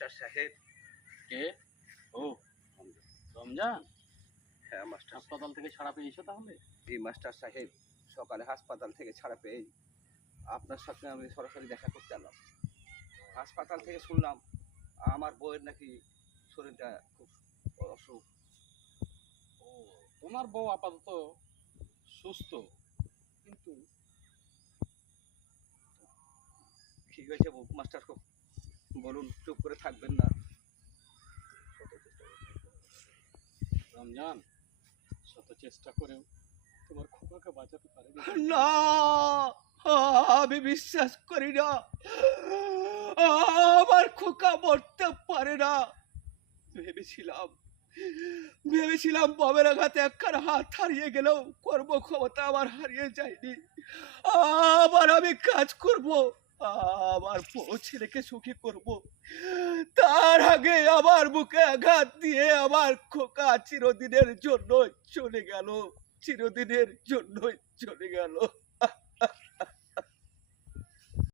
Master সাহেব। কে? ও রমজান, হ্যাঁ master. হাসপাতাল থেকে ছাড়া পেয়েছো তাহলে? জি মাস্টার সাহেব, সকালে হাসপাতাল থেকে ছাড়া পেয়ে আপনার সাথে আমি সরাসরি দেখা করতে এলাম। হাসপাতাল থেকে শুনলাম আমার বউয়ের নাকি শরীরটা খুব অসুখ। ও, তোমার বউ আপাতত সুস্থ, কিন্তু কি হয়েছে মাস্টার, খুব বলুন, চুপ করে থাকবেন না। রমজান, শত চেষ্টা করেও তোমার খোকাকে বাঁচাতে পারেনি। না, আমি বিশ্বাস করি না, আমার খোকা মরতে পারে না। ভেবেছিলাম বমের আঘাতে একখানা হাত হারিয়ে গেলেও কর্মক্ষমতা আমার হারিয়ে যায়নি। আবার আমি কাজ করব, আমার বউ ছেলেকে সুখী করব, তার আগে আমার বুকে আঘাত দিয়ে আমার খোকা চিরদিনের জন্য চলে গেল, চিরদিনের জন্য চলে গেল।